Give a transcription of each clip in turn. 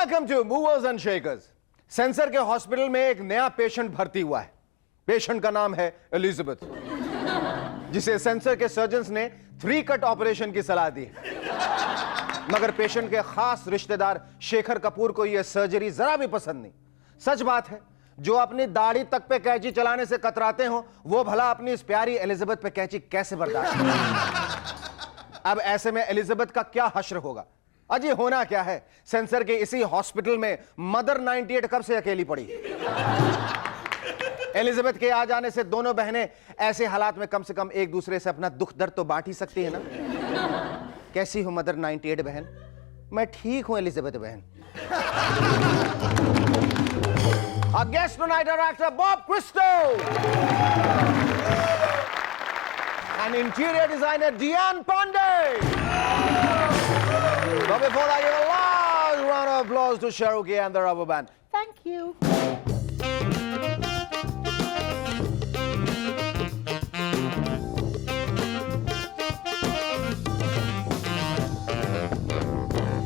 Welcome to movers and shakers. Sensor के hospital में एक नया पेशेंट भर्ती हुआ है। पेशेंट का नाम है एलिजाबेथ, जिसे सेंसर के सर्जन्स ने 3 कट ऑपरेशन की सलाह दी। मगर पेशेंट के खास रिश्तेदार शेखर कपूर को यह सर्जरी जरा भी पसंद नहीं। सच बात है, जो अपनी दाढ़ी तक पे कैंची चलाने से कतराते हो, वो भला अपनी इस प्यारी एलिजाबेथ पे कैंची कैसे बर्दाश्त करें? अब ऐसे में एलिजाबेथ का क्या हश्र होगा? अजी होना क्या है, सेंसर के इसी हॉस्पिटल में मदर 98 कब से अकेली पड़ी। एलिजाबेथ के आ जाने से दोनों बहनें ऐसे हालात में कम से कम एक दूसरे से अपना दुख दर्द तो बांट ही सकती है ना। कैसी हो मदर 98 बहन? मैं ठीक हूं एलिजाबेथ बहन। Our guest tonight are actor Bob Christo and interior designer Diane Pandey. But before I give a large round of applause to Shahrukh and the Rubber Band. Thank you.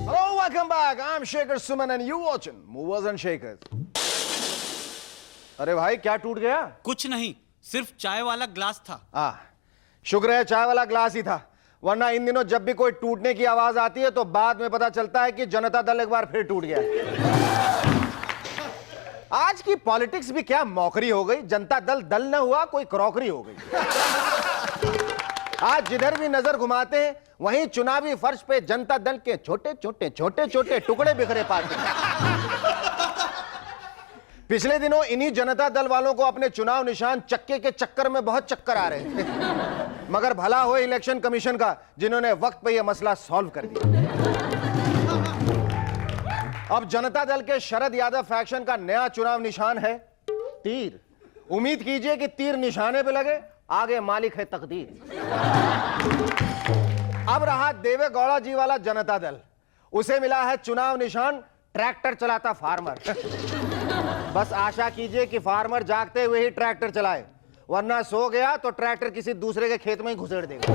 Hello, welcome back. I'm Shaker Suman and you watching Movers and Shakers. अरे भाई क्या टूट गया? कुछ नहीं, सिर्फ चाय वाला ग्लास था। शुक्र है चाय वाला ग्लास ही था, वरना इन दिनों जब भी कोई टूटने की आवाज आती है तो बाद में पता चलता है कि जनता दल एक बार फिर टूट गया। आज की पॉलिटिक्स भी क्या मौकरी हो गई। जनता दल दल न हुआ, कोई क्रॉकरी हो गई। आज जिधर भी नजर घुमाते हैं वहीं चुनावी फर्श पे जनता दल के छोटे छोटे टुकड़े बिखरे पाते हैं। पिछले दिनों इन्हीं जनता दल वालों को अपने चुनाव निशान चक्के के चक्कर में बहुत चक्कर आ रहे थे। मगर भला हो इलेक्शन कमीशन का, जिन्होंने वक्त पे यह मसला सॉल्व कर दिया। अब जनता दल के शरद यादव फैक्शन का नया चुनाव निशान है तीर। उम्मीद कीजिए कि तीर निशाने पे लगे, आगे मालिक है तकदीर। अब रहा देवे गौड़ा जी वाला जनता दल, उसे मिला है चुनाव निशान ट्रैक्टर चलाता फार्मर। बस आशा कीजिए कि फार्मर जागते हुए ही ट्रैक्टर चलाए, वरना सो गया तो ट्रैक्टर किसी दूसरे के खेत में ही घुसेड़ देगा।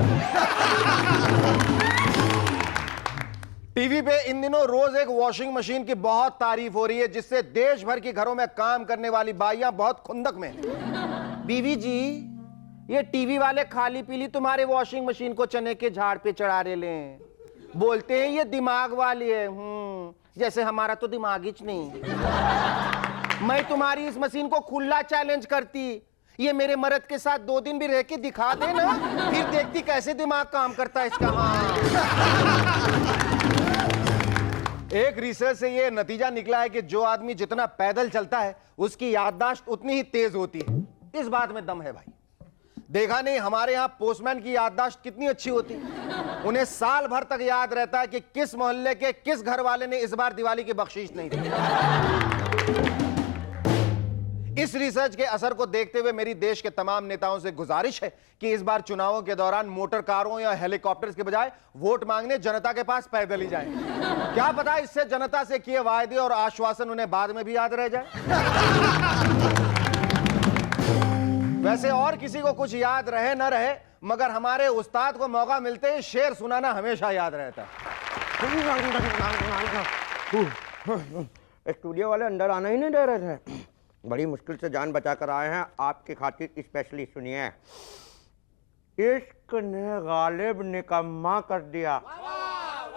टीवी पे इन दिनों रोज एक वॉशिंग मशीन की बहुत तारीफ हो रही है, जिससे देश भर के घरों में काम करने वाली बाइयां बहुत खुंदक में हैं। बीवी जी, ये टीवी वाले खाली पीली तुम्हारे वॉशिंग मशीन को चने के झाड़ पे चढ़ा रहे लें। बोलते हैं ये दिमाग वाली है। जैसे हमारा तो दिमाग ही नहीं। मैं तुम्हारी इस मशीन को खुला चैलेंज करती, ये मेरे मर्द के साथ 2 दिन भी रह के दिखा देना, फिर देखती कैसे दिमाग काम करता है इसका। एक रिसर्च से ये नतीजा निकला है कि जो आदमी जितना पैदल चलता है उसकी याददाश्त उतनी ही तेज होती है। इस बात में दम है भाई। देखा नहीं हमारे यहां पोस्टमैन की याददाश्त कितनी अच्छी होती है। उन्हें साल भर तक याद रहता है कि किस मोहल्ले के किस घर वाले ने इस बार दिवाली की बख्शीश नहीं दी। इस रिसर्च के असर को देखते हुए मेरी देश के तमाम नेताओं से गुजारिश है कि इस बार चुनावों के दौरान मोटर कारों या हेलीकॉप्टर्स के बजाय वोट मांगने जनता के पास पैदल ही जाएं। क्या पता इससे जनता से किए वायदे और आश्वासन उन्हें बाद में भी याद रह जाए। वैसे और किसी को कुछ याद रहे न रहे, मगर हमारे उस्ताद को मौका मिलते ही शेर सुनाना हमेशा याद रहता है। स्टूडियो वाले अंदर आना ही नहीं दे रहे थे, बड़ी मुश्किल से जान बचा कर आए हैं आपकी खातिर स्पेशली। सुनिए, इश्क ने गालिब निकम्मा कर दिया।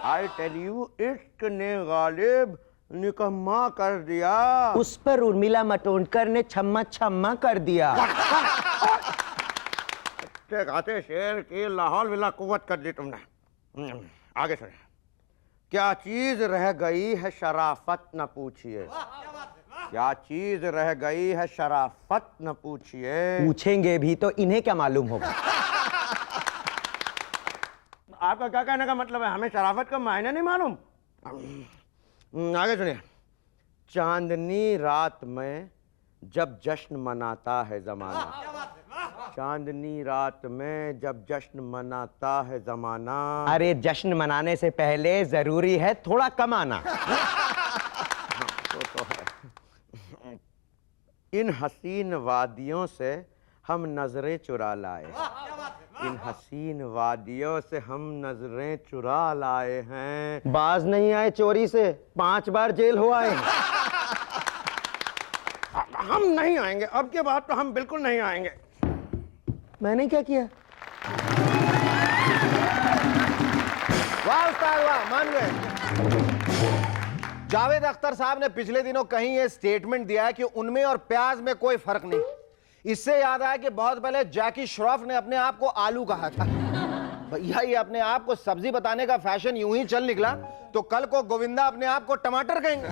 आई टेल यू, इश्क ने गालिब निकम्मा कर दिया। उस पर उर्मिला मातोंडकर ने छम्मा छम्मा कर दिया। खाते शेर की लाहौल विला कुव्वत कर दी तुमने। आगे सुनिए, क्या चीज रह गई है शराफत न पूछिए। क्या चीज रह गई है शराफत न पूछिए। पूछेंगे भी तो इन्हें क्या मालूम होगा। आपका क्या कहने का मतलब है, हमें शराफत का मायने नहीं मालूम। आगे सुनिए, चांदनी रात में जब जश्न मनाता है जमाना। चांदनी रात में जब जश्न मनाता है जमाना। अरे जश्न मनाने से पहले जरूरी है थोड़ा कमाना। तो है। इन हसीन वादियों से हम नजरें चुरा लाए। इन हसीन वादियों से हम नजरें चुरा लाए हैं। बाज नहीं आए चोरी से, 5 बार जेल हो आए। हम नहीं आएंगे, अब के बाद तो हम बिल्कुल नहीं आएंगे। मैंने क्या किया? वाह उस्ताद वाह, मान गए। जावेद अख्तर साहब ने पिछले दिनों कहीं ये स्टेटमेंट दिया है कि उनमें और प्याज में कोई फर्क नहीं। इससे याद आया कि बहुत पहले जैकी श्रॉफ ने अपने आप को आलू कहा था। भैया ये अपने आप को सब्जी बताने का फैशन यूं ही चल निकला तो कल को गोविंदा अपने आप को टमाटर कहेंगे,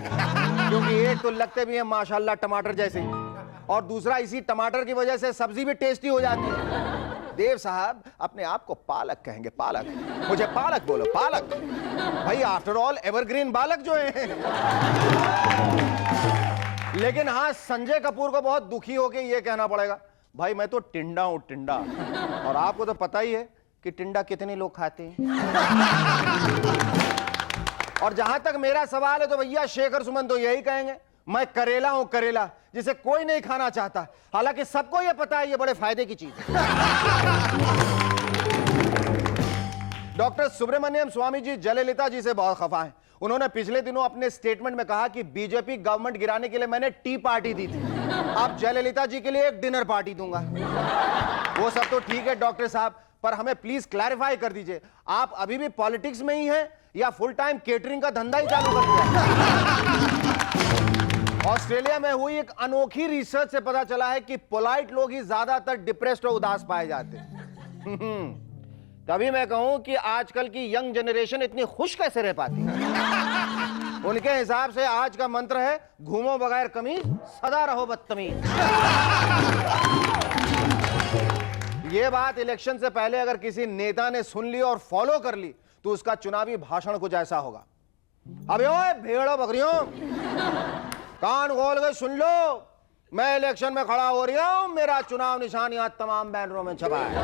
क्योंकि एक तो लगते भी हैं माशाल्लाह टमाटर जैसे ही, और दूसरा इसी टमाटर की वजह से सब्जी भी टेस्टी हो जाती है। देव साहब अपने आप को पालक कहेंगे, पालक। मुझे पालक बोलो, पालक। भाई आफ्टर ऑल एवरग्रीन बालक जो है। लेकिन हाँ, संजय कपूर को बहुत दुखी होके ये कहना पड़ेगा, भाई मैं तो टिंडा हूं, टिंडा। और आपको तो पता ही है कि टिंडा कितने लोग खाते हैं। और जहां तक मेरा सवाल है तो भैया शेखर सुमन तो यही कहेंगे, मैं करेला हूं, करेला, जिसे कोई नहीं खाना चाहता। हालांकि सबको यह पता है ये बड़े फायदे की चीज है। डॉक्टर सुब्रमण्यम स्वामी जी जयललिता जी से बहुत खफा हैं। उन्होंने पिछले दिनों अपने स्टेटमेंट में कहा कि बीजेपी गवर्नमेंट गिराने के लिए मैंने टी पार्टी दी थी, अब जयललिता जी के लिए एक डिनर पार्टी दूंगा। वो सब तो ठीक है डॉक्टर साहब, पर हमें प्लीज क्लैरिफाई कर दीजिए, आप अभी भी पॉलिटिक्स में ही हैं या फुल टाइम केटरिंग का धंधा ही चालू कर दिया? ऑस्ट्रेलिया में हुई एक अनोखी रिसर्च से पता चला है कि पोलाइट लोग ही ज्यादातर डिप्रेस्ड और उदास पाए जाते हैं। तभी मैं कहूं कि आजकल की यंग जनरेशन इतनी खुश कैसे रह पाती है। उनके हिसाब से आज का मंत्र है, घूमो बगैर कमीज, सदा रहो बदतमीज। ये बात इलेक्शन से पहले अगर किसी नेता ने सुन ली और फॉलो कर ली तो उसका चुनावी भाषण कुछ ऐसा होगा। अबे ओए भेड़ो बकरियों, कान खोल के सुन लो, मैं इलेक्शन में खड़ा हो रहा हूं, मेरा चुनाव निशान यहां तमाम बैनरों में छपा है।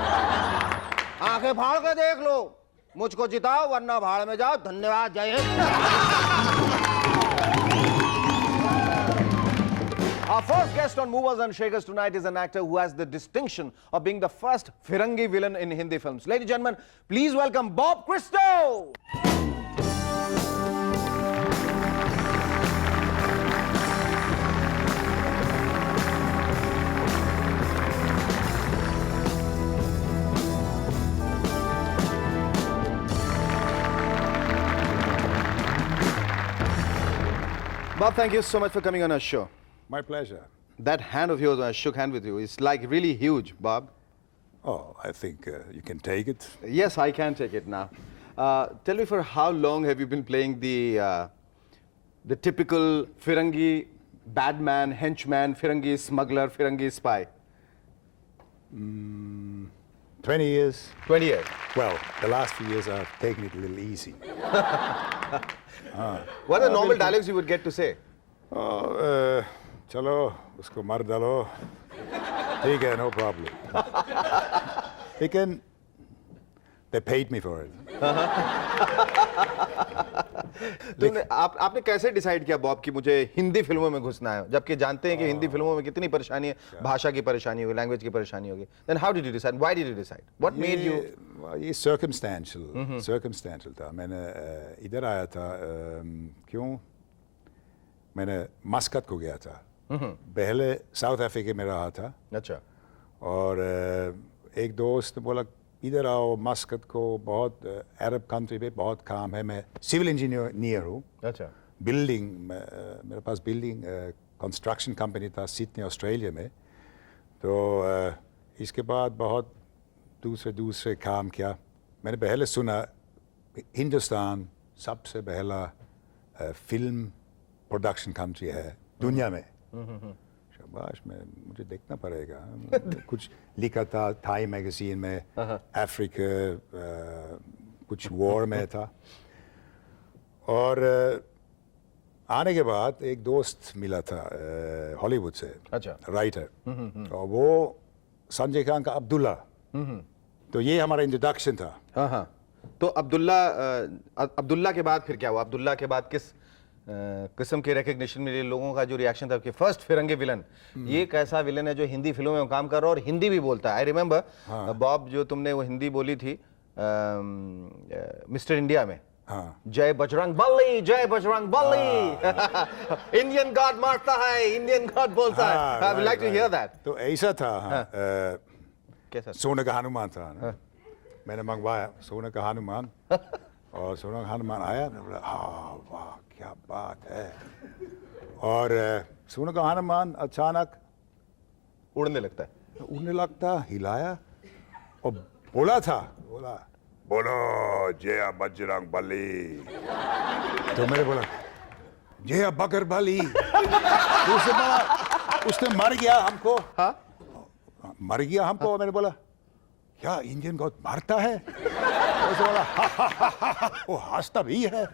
आंखें फाड़ के देख लो, मुझको जिताओ वरना भाड़ में जाओ। धन्यवाद, जय Hind. Our first guest on Movers and Shakers tonight is an actor who has the distinction of being the first Firangi villain in Hindi films. Ladies and gentlemen, please welcome Bob Christo. Bob, thank you so much for coming on our show. My pleasure. That hand of yours when I shook hand with you is like really huge, Bob. Oh, I think you can take it. Yes, I can take it now. Tell me, for how long have you been playing the typical Firangi bad man, henchman, Firangi smuggler, Firangi spy? 20 years. 20 years. Well, the last few years I've taken it a little easy. What are the normal dialogues you would get to say? Oh, चलो उसको मार डालो, ठीक है, no problem. लेकिन they paid me for it. आपने कैसे decide किया बॉब कि मुझे हिंदी फिल्मों में घुसना है, जबकि जानते हैं कि हिंदी फिल्मों में कितनी परेशानी है, भाषा की परेशानी होगी, लैंग्वेज की परेशानी होगी. Then how did you decide? Why did you decide? What made you? ये circumstantial था. मैंने इधर आया था क्यों? मैंने मस्कट को गया था. पहले साउथ अफ्रीका में रहा था. अच्छा. और एक दोस्त ने बोला इधर आओ मस्कट को, बहुत अरब कंट्री में बहुत काम है. मैं सिविल इंजीनियर हूँ. अच्छा. बिल्डिंग मेरे पास बिल्डिंग कंस्ट्रक्शन कंपनी था सिडनी ऑस्ट्रेलिया में. तो इसके बाद बहुत दूसरे काम किया. मैंने पहले सुना हिंदुस्तान सबसे पहला फिल्म प्रोडक्शन कंट्री है दुनिया में. शाबाश, मुझे देखना पड़ेगा. कुछ लिखा था थाई मैगजीन में, अफ्रीका कुछ वॉर में था. और आने के बाद एक दोस्त मिला था हॉलीवुड से. अच्छा. राइटर. और वो संजय खान का अब्दुल्ला. तो ये हमारा इंट्रोडक्शन था. हाँ. तो अब्दुल्ला के बाद फिर क्या हुआ? अब्दुल्ला के बाद किस किस्म की रिकग्निशन मिली, लोगों का जो रिएक्शन था कि फर्स्ट फिरंगी विलन, ये कैसा विलन है जो हिंदी फिल्मों में काम कर रहा है और हिंदी भी बोलता है। आई रिमेम्बर बॉब, जो तुमने वो हिंदी बोली थी मिस्टर इंडिया में, जय बजरंग बली, जय बजरंग बली, इंडियन गॉड मारता है, इंडियन गॉड बोलता है। I would like to hear that. तो ऐसा था। कैसा? सोने का हनुमान था ना, मैंने मंगवाया सोने का हनुमान, और सोने का हनुमान आया, मैं बोला हाँ वाह क्या बात है। और सोने का हनुमान अचानक उड़ने लगता है, उड़ने लगता, हिलाया और बोला बोलो जय बजरंग बली। तो मैंने बोला जय बकर बली। तो उसने बोला, उसने मर गया हमको, मर गया हमको। और मैंने बोला क्या इंडियन गॉड मरता है? उसने बोला वो हंसता भी है।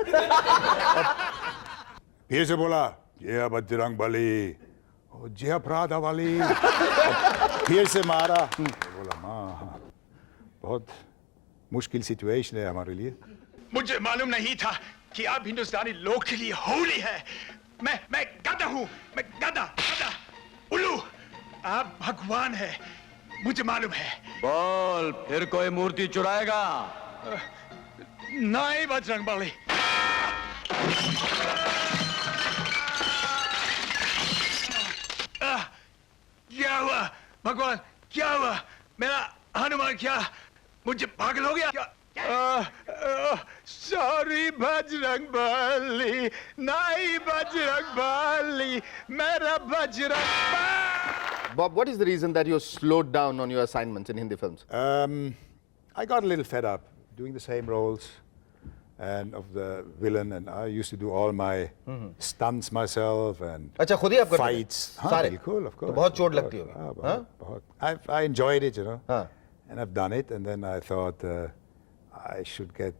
फिर से बोला जय बजरंग बली, जय अपराधा वाली। फिर से मारा। बोला हाँ, बहुत मुश्किल सिचुएशन है हमारे लिए। मुझे मालूम नहीं था कि आप हिंदुस्तानी लोग के लिए होली है। मैं गधा हूँ, मैं गधा उल्लू। आप भगवान है, मुझे मालूम है। बोल, फिर कोई मूर्ति चुराएगा? नहीं बजरंग बली। क्या हुआ भगवान, क्या हुआ? मेरा हनुमान क्या मुझे पागल हो गया क्या? सॉरी बजरंग बली, नहीं बजरंग बली, मेरा Bajrang. Bob, what is the reason that you slowed down on your assignments in Hindi films? I got a little fed up doing the same roles and of the villain, and I used to do all my stunts myself and अच्छा, खुद ही आप करते थे? fights. सारे? बिल्कुल, of course. तो बहुत चोट लगती हाँ, होगी। बहुत. I enjoyed it, you know. हाँ। And I've done it, and then I thought I should get,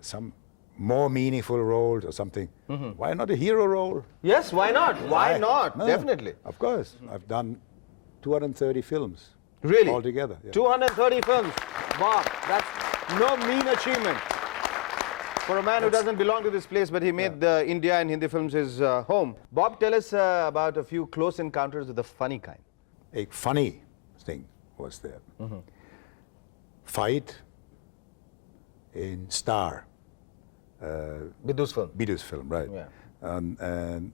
some more meaningful roles or something. Why not a hero role? Yes, why not? Why not? No, Definitely. Of course. I've done 230 films. Really? Altogether. Yeah. 230 films. Bob, that's no mean achievement. For a man who doesn't belong to this place, but he made the India and Hindi films his home. Bob, tell us about a few close encounters with the funny kind. A funny thing was there. Fight in Star. Biddu's film. Biddu's film, right. Yeah. And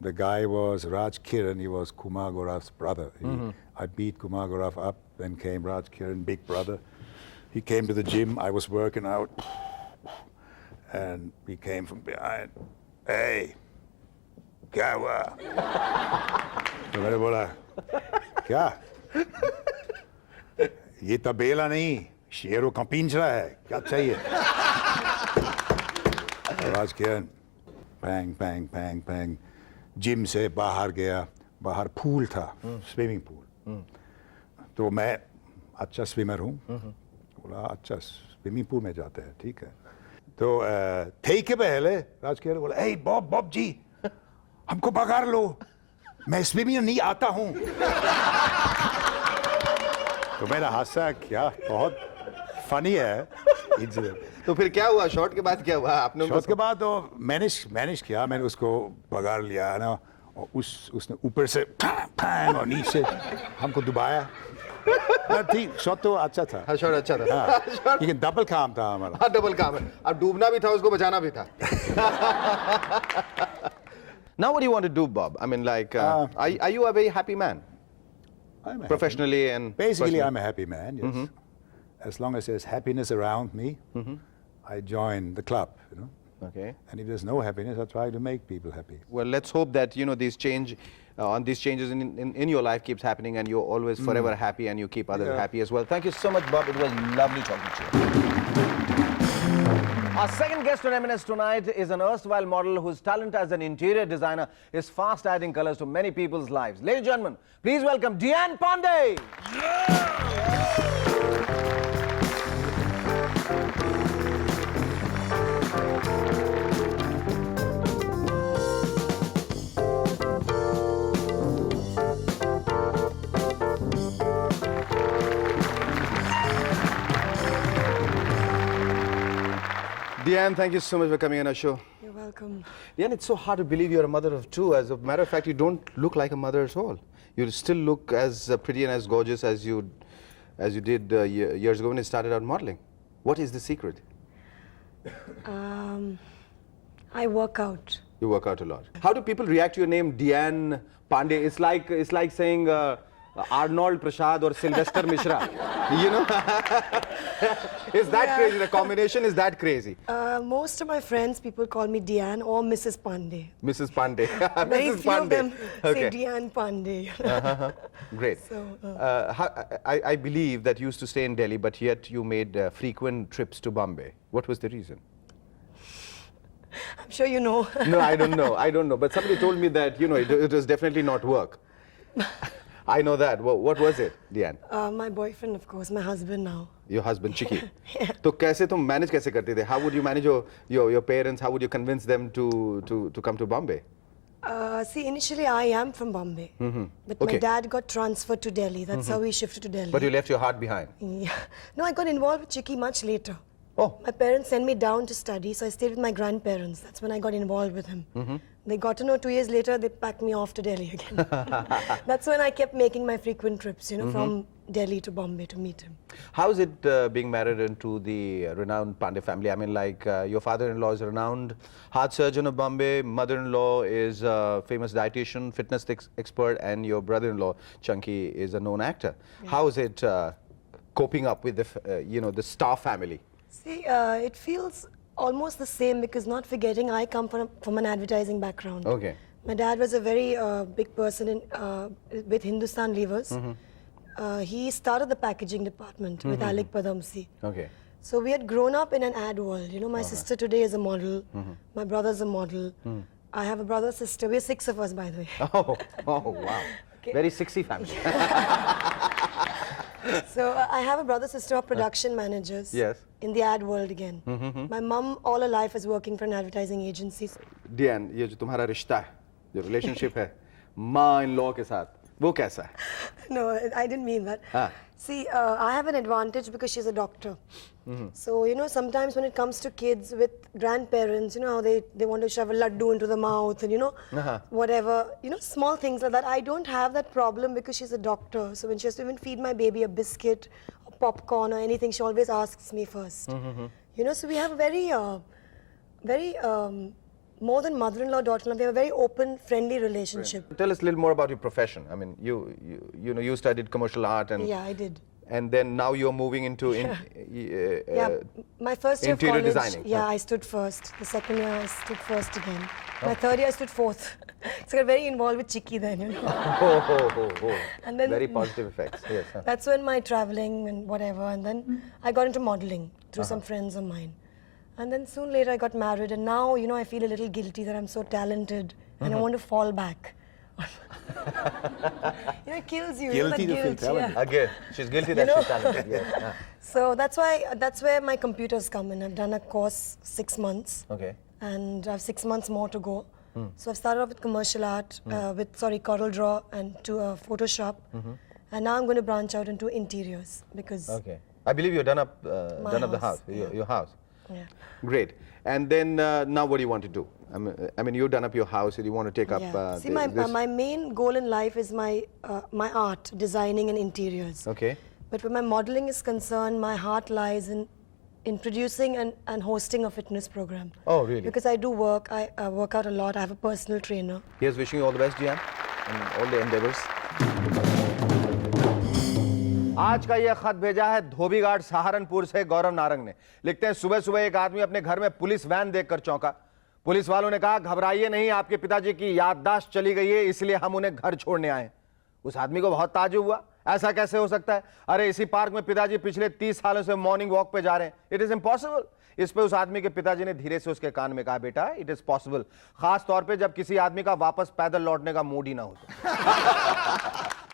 the guy was Raj Kiran, he was Kumar Gaurav's brother. I beat Kumar Gaurav up, then came Raj Kiran, big brother. He came to the gym, I was working out, and he came from behind. Hey, क्या हुआ? तो मैंने बोला क्या? ये तबेला नहीं, शेरों का पिंजरा है, क्या चाहिए? Raj Kiran, bang, bang, bang, bang. Gym से बाहर गया, बाहर पूल था, स्विमिंग पूल। तो मैं अच्छा स्विमर हूँ, बोला अच्छा स्विमिंग पूल में जाते हैं, ठीक है। तो थे के पहले राज किरण बोला, ए बॉब जी, हमको पकड़ लो, मैं स्विमिंग नहीं आता हूँ। तो मैंने हंसा, क्या बहुत फनी है इंसिडेंट। तो फिर क्या हुआ? शॉट के बाद क्या हुआ? आपने शॉट के बाद तो मैनेज किया, मैंने उसको पकड़ लिया ना, और उसने ऊपर से और नीचे हमको डुबाया। ठीक, शॉट तो अच्छा था। हाँ, शॉट अच्छा था। लेकिन डबल काम था हमारा। हाँ, डबल काम है। अब डूबना भी था, उसको बचाना भी था। Now what do you want to do, Bob? I mean, like, are you a very happy man? I'm Professionally and basically, personally? I'm a happy man, yes. As long as there's happiness around me, I join the club, you know. Okay. And if there's no happiness, I try to make people happy. Well, let's hope that, you know, these changes in your life keeps happening and you're always forever happy and you keep others happy as well. Thank you so much, Bob. It was lovely talking to you. Our second guest on M&S tonight is an erstwhile model whose talent as an interior designer is fast adding colors to many people's lives. Ladies and gentlemen, please welcome Diane Pandey. Diane, thank you so much for coming on our show. You're welcome. welcome. Yeah, it's so hard to believe you're a mother of two. As a matter of fact, you don't look like a mother at all. You still look as pretty and as gorgeous as you did years ago when you started out modeling. What is the secret? I work out. You work out a lot. How do people react to your name, Deanne Pandey? It's like saying Arnold Prasad or Sylvester Mishra. You know? Is that crazy? The combination is that crazy? Most of my friends, people call me Deanne or Mrs. Pandey. Mrs. Pandey. Very Mrs. few of Pandey. them say Okay. Deanne Pandey. Great. I believe that you used to stay in Delhi, but yet you made frequent trips to Bombay. What was the reason? I'm sure you know. No, I don't know. I don't know. But somebody told me that, you know, it was definitely not work. I know that. What was it, Deanne? My boyfriend, of course, my husband now. Your husband, Chiki. तो कैसे तुम manage कैसे करते थे? How would you manage your parents? How would you convince them to come to Bombay? See, initially I am from Bombay. But Okay. my dad got transferred to Delhi. That's how we shifted to Delhi. But you left your heart behind. Yeah. No, I got involved with Chiki much later. Oh. My parents sent me down to study, so I stayed with my grandparents. That's when I got involved with him. They got to know 2 years later, they packed me off to Delhi again. That's when I kept making my frequent trips, you know, from Delhi to Bombay to meet him. How is it being married into the renowned Pandey family? I mean, like, your father-in-law is a renowned heart surgeon of Bombay, mother-in-law is a famous dietitian, fitness expert, and your brother-in-law, Chunky, is a known actor. Yeah. How is it coping up with the, you know, the star family? See, it feels almost the same because not forgetting I come from an advertising background. Okay. My dad was a very big person in, with Hindustan Levers. He started the packaging department with Alec Padamsi. Okay. So we had grown up in an ad world. You know, my sister today is a model. My brother's a model. I have a brother, sister. We're 6 of us, by the way. Oh, wow. Okay. Very sexy family. So I have a brother, sister of production managers. Yes. In the ad world again. My mom all her life is working for an advertising agency. Deanne, ये जो तुम्हारा रिश्ता है, जो relationship है, माँ-in-law के साथ, वो कैसा है? No, I didn't mean that. Ah. See, I have an advantage because she's a doctor. So, you know, sometimes when it comes to kids with grandparents, you know, how they want to shove a laddu into the mouth and, you know, whatever, you know, small things like that. I don't have that problem because she's a doctor. So when she has to even feed my baby a biscuit, or popcorn or anything, she always asks me first. You know, so we have a very, more than mother-in-law, daughter-in-law, we have a very open, friendly relationship. Tell us a little more about your profession. I mean, you know, you studied commercial art and Yeah, I did. and then now you're moving into Yeah, my first year of interior college, designing. yeah, I stood first. The second year, I stood first again. My third year, I stood fourth. So I got very involved with Chiki then, you know. And then Very positive effects. Yes. that's when my traveling and whatever, and then I got into modeling through some friends of mine. And then soon later, I got married, and now, you know, I feel a little guilty that I'm so talented, and I want to fall back. You know, it kills you. Guilty you know, to that feel guilt, talented. yeah. Again, she's guilty that know? she's talented. Yes. So that's where my computers come in. I've done a course 6 months. Okay. And I have 6 months more to go. So I've started off with commercial art, with Corel Draw and to Photoshop. And now I'm going to branch out into interiors because Okay. I believe you've done up My the house, house, your house. yeah. Great. And then now what do you want to do? I mean, you've done up your house and you want to take up Yeah. See, this. my main goal in life is my art, designing and interiors. Okay. But when my modeling is concerned, my heart lies in producing and hosting a fitness program. Oh, really? Because I do work, I work out a lot. I have a personal trainer. Here's wishing you all the best, Deanne, and all the endeavors. आज का ये खत भेजा है धोबीघाट सहारनपुर से गौरव नारंग ने। लिखते हैं, सुबह सुबह एक आदमी अपने घर में पुलिस वैन देखकर चौंका। पुलिस वालों ने कहा, घबराइए नहीं, आपके पिताजी की याददाश्त चली गई है, इसलिए हम उन्हें घर छोड़ने आए। उस आदमी को बहुत ताज्जुब हुआ, ऐसा कैसे हो सकता है? अरे इसी पार्क में पिताजी पिछले 30 सालों से मॉर्निंग वॉक पे जा रहे हैं। It is impossible. इस पे उस आदमी के पिताजी ने धीरे से उसके कान में कहा, बेटा इट इज पॉसिबल, खास तौर पे जब किसी आदमी का वापस पैदल लौटने का मूड ही ना हो।